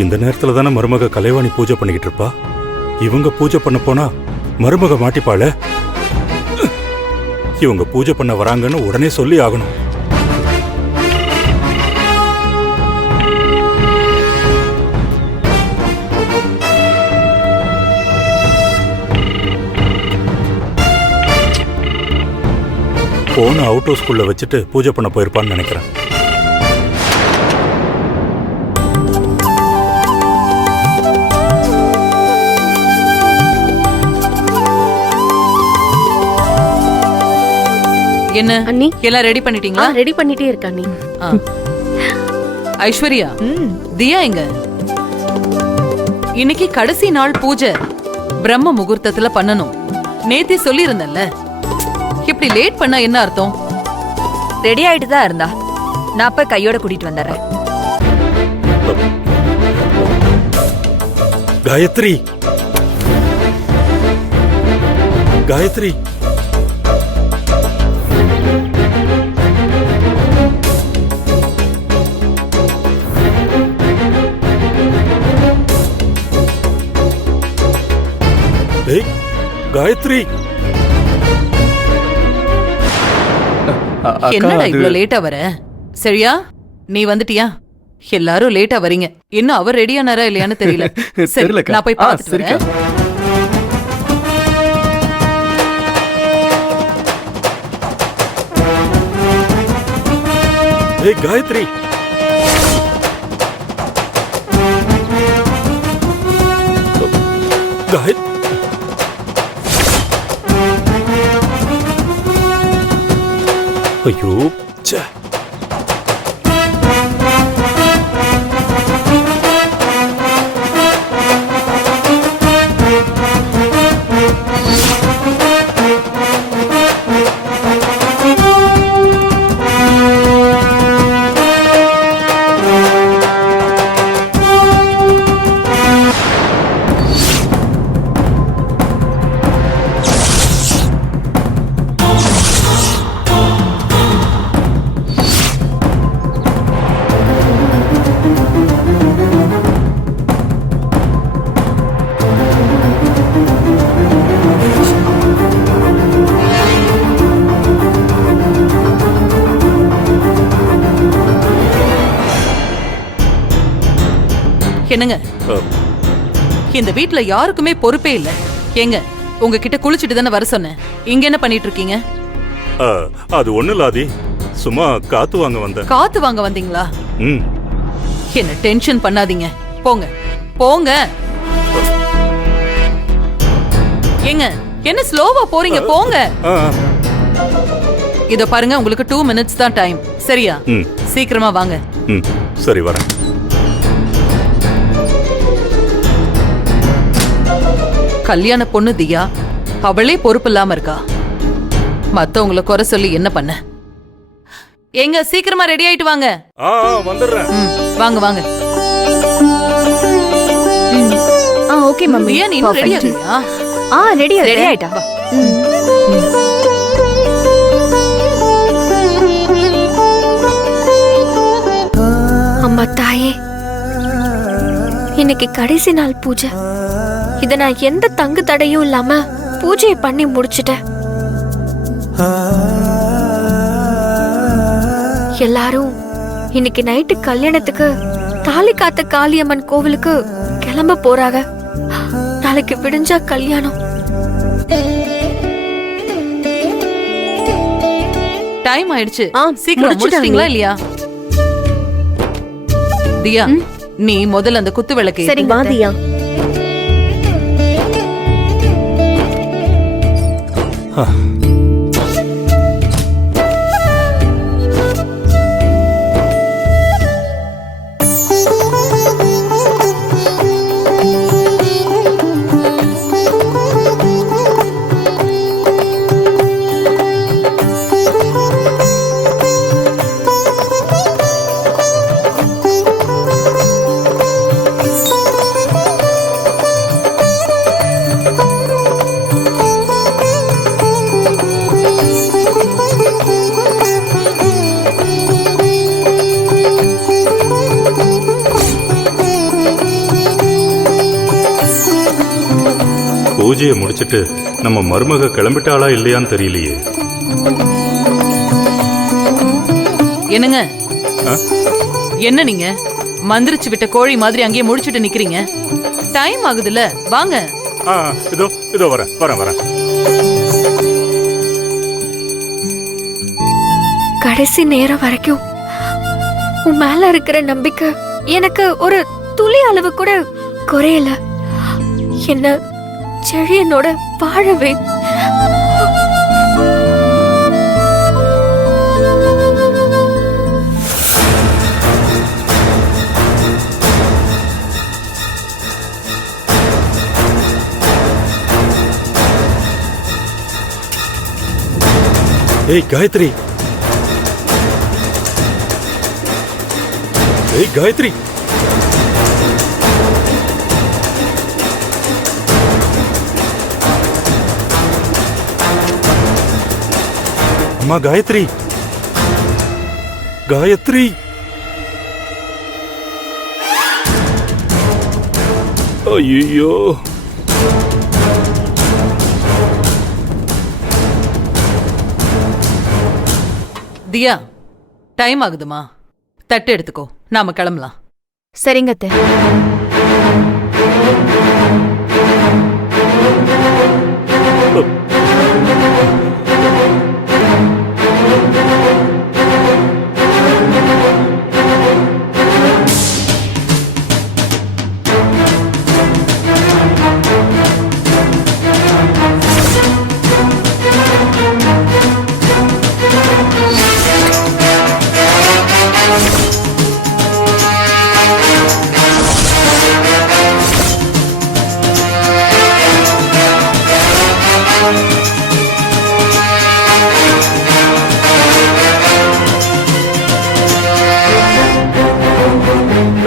இந்த நேரத்துல தானே மருமக கலைவாணி பூஜை பண்ணிக்கிட்டு இருப்பா. இவங்க பூஜை பண்ண போனா மருமக மாட்டிப்பாள. இவங்க பூஜை பண்ண வராங்கன்னு உடனே சொல்லி ஆகணும். போன அவுட் ஹவுஸ்குள்ள வச்சுட்டு பூஜை பண்ண போயிருப்பான்னு நினைக்கிறேன். என்ன அண்ணி எல்லாம் ரெடி பண்ணிட்டீங்களா? ரெடி பண்ணிட்டே இருக்கா அண்ணி. ஐஸ்வர்யா, தியா எங்க? இன்னைக்கு கடைசி நாள் பூஜை பிரம்ம முகூர்த்தத்துல பண்ணணும். நேத்தி சொல்லி இருந்தல்ல, இப்படி லேட் பண்ணா என்ன அர்த்தம்? ரெடி ஆயிட்டு தான் இருந்தா, நான் போய் கையோட கூட்டிட்டு வந்துடுறேன். காயத்ரி, காயத்ரி, ஏய் காயத்ரி, என்னடா இவ்வளவு லேட்டா வர? சரியா, நீ வந்துட்டியா? எல்லாரும் லேட்டா வரீங்க. இன்னும் அவர் ரெடியானாரா இல்லையான்னு தெரியல. சரி, நான் போய் பார்த்துட்டு வரேன். ஏய் காயத்ரி, ஐயோ ச்சே. என்னங்க, இந்த வீட்ல யாருக்குமே பொறுப்பே இல்ல. எங்க உங்ககிட்ட குளிச்சுட்டு தானே வர சொன்னேன். இங்க என்ன பண்ணிட்டு இருக்கீங்க? அது ஒண்ணு இல்லாதி, சும்மா காத்து வாங்க வந்த. காத்து வாங்க வந்தீங்களா? என்ன டென்ஷன் பண்ணாதீங்க. போங்க போங்க. ஏங்க என்ன ஸ்லோவா போறீங்க? போங்க. இத பாருங்க, உங்களுக்கு 2 minutes தான் டைம். சரியா? சீக்கிரமா வாங்க. சரி வரேன். கல்யாண பொண்ணு தியா, அவளே பொறுப்பு இல்லாம இருக்கா. மத்தவங்களை குறை சொல்லி என்ன பண்ண? எங்க சீக்கிரமா ரெடி ஆயிட்டு வாங்க. வந்துடுறேன். வாங்க வாங்க. Okay mummy. தியா, நீ ரெடி ஆகியா? ரெடி ரெடி ஆயிட்டா? அம்மா தாயே, இன்னைக்கு கடைசி நாள் பூஜை. இத நான் எந்த தங்கு தடையும் இல்லாம பூஜையை பண்ணி முடிச்சிட்டேன். எல்லாரும் இன்னைக்கு நைட்டு கல்யாணத்துக்கு தாலி காத்த காளியம்மன் கோவிலுக்கு கிளம்ப போறாங்க. நாளைக்கு விடிஞ்சா கல்யாணம். டைம் ஆயிடுச்சு. சீக்கிரம் முடிச்சிட்டீங்களா இல்லையா? தியா, நீ முதல்ல அந்த குத்து விளக்கு. சரி வா தியா. பூஜையை முடிச்சிட்டு நம்ம மருமக கிளம்பிட்டாளா இல்லையான்னு தெரியலையே. என்னங்க ஆ? என்ன நீங்க மந்திரிச்சு விட்ட கோழி மாதிரி அங்கேயே முடிச்சிட்டு நிக்கிறீங்க? டைம் ஆகுதுல்ல, வாங்க. ஆ, இதோ இதோ வரேன் வரேன் வரேன். கடைசி நேரம் வரைக்கும் உன் மேல இருக்கிற நம்பிக்கை எனக்கு ஒரு துளி அளவு கூட குறையல. என்ன செழியனோட வாழவே. ஏய் காயத்ரி, ஏய் காயத்ரி, அம்மா காயத்ரி, காயத்ரி. ஐயோ, தியா, டைம் ஆகுதுமா. தட்டு எடுத்துக்கோ, நாம கிளம்பலாம். சரிங்க அத்தை.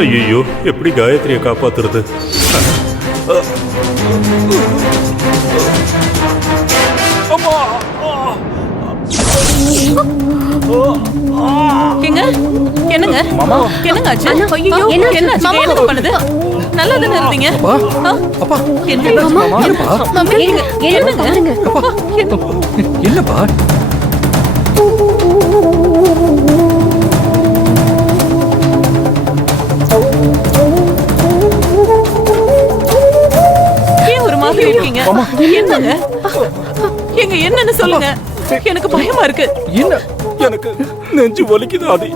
ஐயோ, எப்படி காயத்ரியை காப்பாத்துறது? ஏங்க, என்னங்க என்னங்க ஆச்சு? என்னாச்சு? என்ன பண்ணுது? நல்லா தானே இருந்தீங்க? அப்பா என்ன என்னங்க? என்னப்பா? ஏன் ஒரு மாதிரி இருக்கீங்க? என்னங்க? எங்க என்னன்னு சொல்லுங்க, எனக்கு பயமா இருக்கு. என்ன? எனக்கு நெஞ்சு வலிக்குது. அது